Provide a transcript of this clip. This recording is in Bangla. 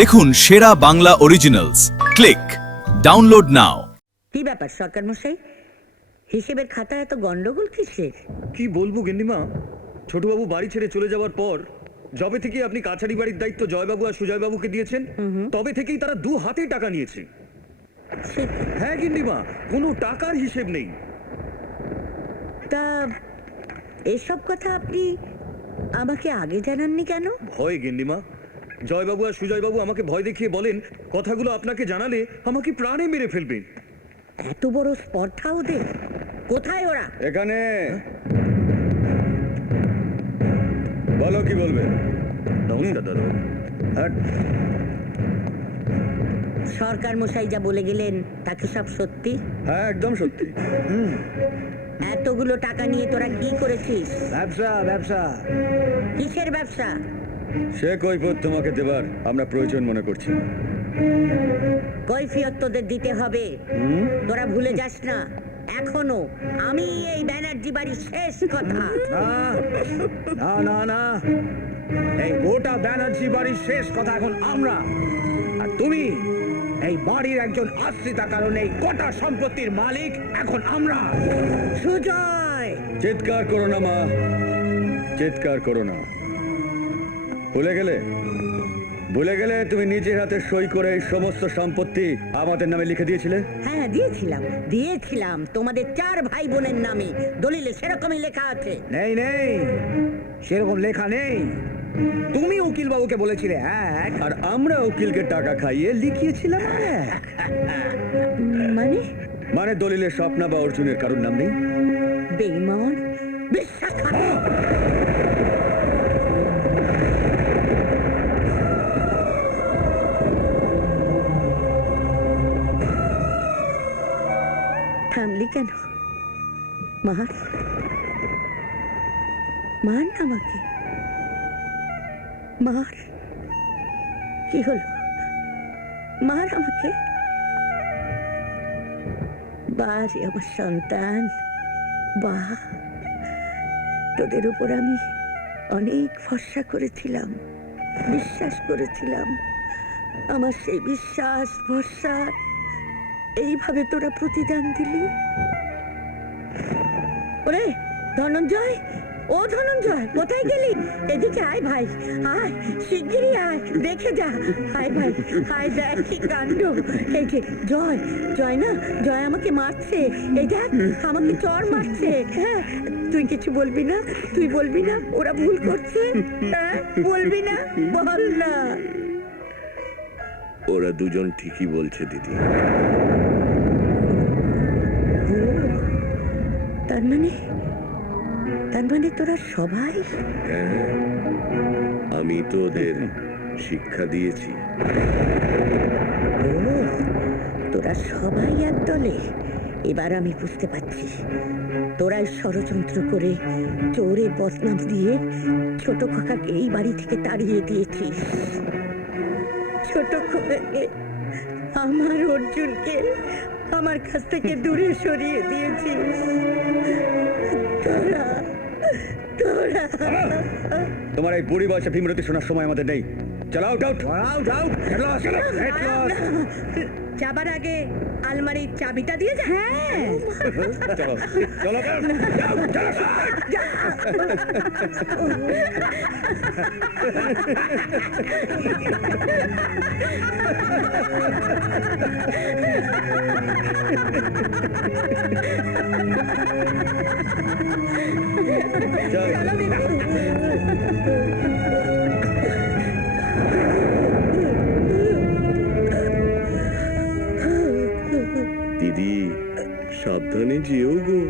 দেখুন সেরা বাংলা অরিজিনালস। ক্লিক ডাউনলোড নাও। কি ব্যাপার সরকার মশাই, হিসেবের খাতায় এত গন্ডগোল কিসের? কি বলবো গিন্নিমা, ছোটবাবু বাড়ি ছেড়ে চলে যাওয়ার পর যবে থেকে আপনি কাছারি বাড়ির দায়িত্ব জয়বাবু আর সুজয়বাবুকে দিয়েছেন, তবে থেকেই তারা দু হাতে টাকা নিয়েছে। হ্যাঁ গিন্নিমা, কোনো টাকার হিসেব নেই। তা এসব কথা আপনি আমাকে আগে জানাননি কেন? ভয় গিন্নিমা, জয়বাবু আর সুজয়বাবু আমাকে ভয় দেখিয়ে বলেন কথাগুলো আপনাকে জানালে আমাকে প্রাণে মেরে ফেলবেন। এত বড় স্পর্ধা ওদের? কোথায় ওরা? এখানে বলো কি বলবে। নমস্কার দাদু। সরকার মশাই যা বলে গেলেন তা কি সব সত্যি? হ্যাঁ একদম সত্যি। এতগুলো টাকা নিয়ে তোরা কি করেছিস? ব্যবসা ব্যবসা। কিসের ব্যবসা? সে কৈফিয়ত তোমাকে দেবার আমরা প্রয়োজন মনে করছি। কৈফিয়ত তোদের দিতে হবে, তোরা ভুলে যাস না। এখনো আমি এই ব্যানার্জি বাড়ির শেষ কথা। না না না, এই গোটা ব্যানার্জি বাড়ির শেষ কথা এখন আমরা। আর তুমি এই বাড়ির একজন আশ্রিতা, কারণ এই গোটা সম্পত্তির মালিক এখন আমরা। সুজয়, চিৎকার করো না মা, চিৎকার করো না। ভুলে গেলে তুমি নিজের হাতে সই করে এই সমস্ত সম্পত্তি আমাদের নামে লিখে দিয়েছিলে। হ্যাঁ দিয়েছিলাম তোমাদের 4 ভাই বোনের নামে। দলিলে সেরকমই লেখা আছে। নেই নেই, সেরকম লেখা নেই। তুমি উকিল বাবুকে বলেছিলে এক, আর আমরা উকিলকে টাকা খাইয়ে লিখিয়েছিলাম এক। মানে মানে দলিলে স্বপ্না বা অর্জুনের কারোর নাম নেই। বেঈমান, বিশ্বাসঘাতক। থামলি কেন? মার না আমাকে, মার। কি হলো? মার আমাকে। বারে আমার সন্তান, বাহ, তোদের উপর আমি অনেক ভরসা করেছিলাম, বিশ্বাস করেছিলাম। আমার সেই বিশ্বাস ভরসা এইভাবে তোরা প্রতিদান দিলি। ওরে ধনঞ্জয়, ও ধনঞ্জয়, কোথায় গেলি? এদিকে আয় ভাই, আয় শিগগিরই আয়, দেখে যা। আয় ভাই, আয়, দেখ কি কাণ্ড। এই যে জয় না, জয় আমাকে মারছে। এই দেখ আমাকে চড় মারছে। হ্যাঁ, তুই কিছু বলবি না? তুই বলবি না ওরা ভুল করছে? হ্যাঁ বলবি না? বল না। ওরা দুজন ঠিকই বলছে দিদি। তার মানে তোরা সবাই? হ্যাঁ, আমি তো ওদের শিক্ষা দিয়েছি। তোরা সবাই এক দলে? এবার আমি বুঝতে পারছি, তোরাই ষড়যন্ত্র করে চোরের বদনাম দিয়ে ছোট খোকাকে এই বাড়ি থেকে তাড়িয়ে দিয়েছিস। ছোট খোকাকে, আমার অর্জুনকে আমার কাছ থেকে দূরে সরিয়ে দিয়েছিস। তোমার এই বুড়ি বয়সে ভীমরতি শোনার সময় আমাদের নেই। চলো আউট আউট আউট। যাবার আগে আলমারির চাবিটা দিয়ে যা। হ্যাঁ চলো চলো দিদি সাবধানে যেও গো।